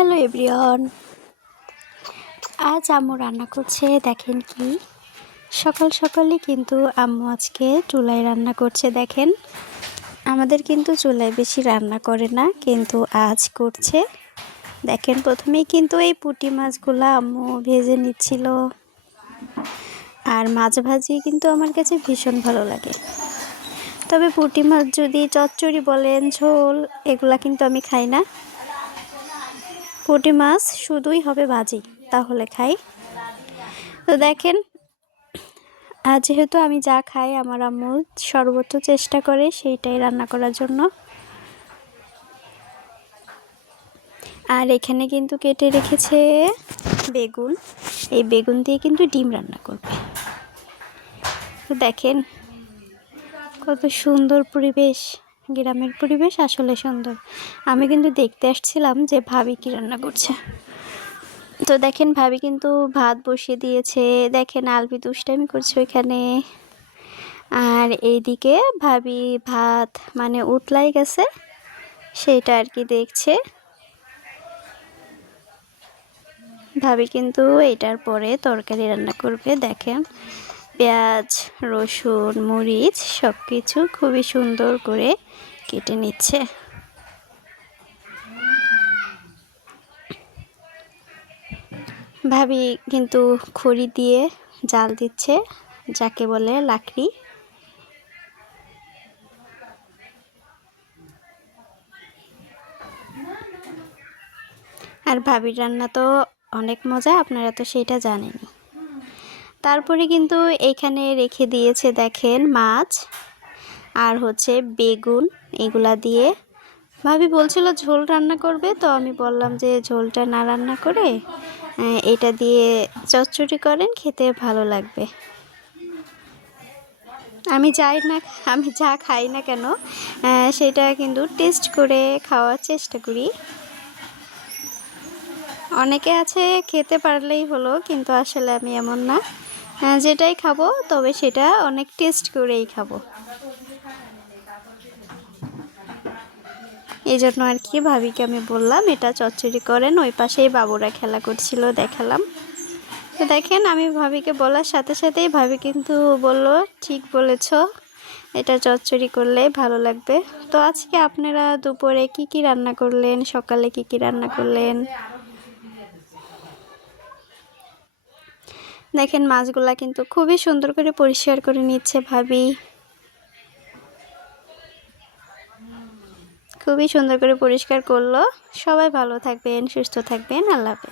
Hello everyone, আজ আম্মু রান্না করছে। দেখেন কি সকাল সকালই কিন্তু আম্মু আজকে চুলায় রান্না করছে। দেখেন আমাদের কিন্তু চুলায় বেশি রান্না করে না, কিন্তু আজ করছে। দেখেন প্রথমেই কিন্তু এই পুঁটি মাছগুলো আম্মু ভেজে নিচ্ছিল। আর মাছ ভাজি কিন্তু আমার কাছে ভীষণ ভালো লাগে, তবে পুঁটি মাছ যদি চচ্চড়ি বলেন, ঝোল, এগুলা কিন্তু আমি খাই না। পুঁটি মাছ শুধুই হবে ভাজি, তাহলে খাই। তো দেখেন যেহেতু আমি যা খাই আমার আম্মু সর্বোচ্চ চেষ্টা করে সেইটাই রান্না করার জন্য। আর এখানে কিন্তু কেটে রেখেছে বেগুন, এই বেগুন দিয়ে কিন্তু ডিম রান্না করবে। তো দেখেন কত সুন্দর পরিবেশ, গ্রামের পরিবেশ আসলে সুন্দর। আমি কিন্তু দেখতে আসছিলাম যে ভাবি কি রান্না করছে। তো দেখেন ভাবি কিন্তু ভাত বসিয়ে দিয়েছে। দেখেন আলবি দুষ্টামি করছে ওইখানে। আর এইদিকে ভাবি ভাত মানে উতলাই গেছে সেইটা আর কি দেখছে। ভাবি কিন্তু এইটার পরে তরকারি রান্না করবে। দেখেন পেঁয়াজ, রসুন, মরিচ সব কিছু খুবই সুন্দর করে কেটে নিচ্ছে। ভাবি কিন্তু খড়ি দিয়ে জাল দিচ্ছে, যাকে বলে লাকড়ি। আর ভাবির রান্না তো অনেক মজা, আপনারা তো সেটা জানেন। তারপরে কিন্তু এইখানে রেখে দিয়েছে দেখেন মাছ আর হচ্ছে বেগুন, এগুলা দিয়ে ভাবি বলছিল ঝোল রান্না করবে। তো আমি বললাম যে ঝোলটা না রান্না করে এটা দিয়ে চচ্চড়ি করেন, খেতে ভালো লাগবে। আমি যা খাই না কেন সেটা কিন্তু টেস্ট করে খাওয়ার চেষ্টা করি। অনেকে আছে খেতে পারলেই হলো, কিন্তু আসলে আমি এমন না। যেটাই খাবো তবে সেটা অনেক টেস্ট করেই খাবো। এই জন্য আর কি ভাবিকে আমি বললাম এটা চচ্চড়ি করেন। ওই পাশেই বাবুরা খেলা করছিল, দেখালাম। তো দেখেন আমি ভাবিকে বলার সাথে সাথেই ভাবি কিন্তু বলল ঠিক বলেছ, এটা চচ্চড়ি করলে ভালো লাগবে। তো আজকে আপনারা দুপুরে কি কি রান্না করলেন, সকালে কি কি রান্না করলেন? দেখেন মাছগুলা কিন্তু খুবই সুন্দর করে পরিষ্কার করে নিচ্ছে ভাবি। খুবই সুন্দর করে পরিষ্কার করলো। সবাই ভালো থাকবেন, সুস্থ থাকবেন। আল্লাহ হাফেজ।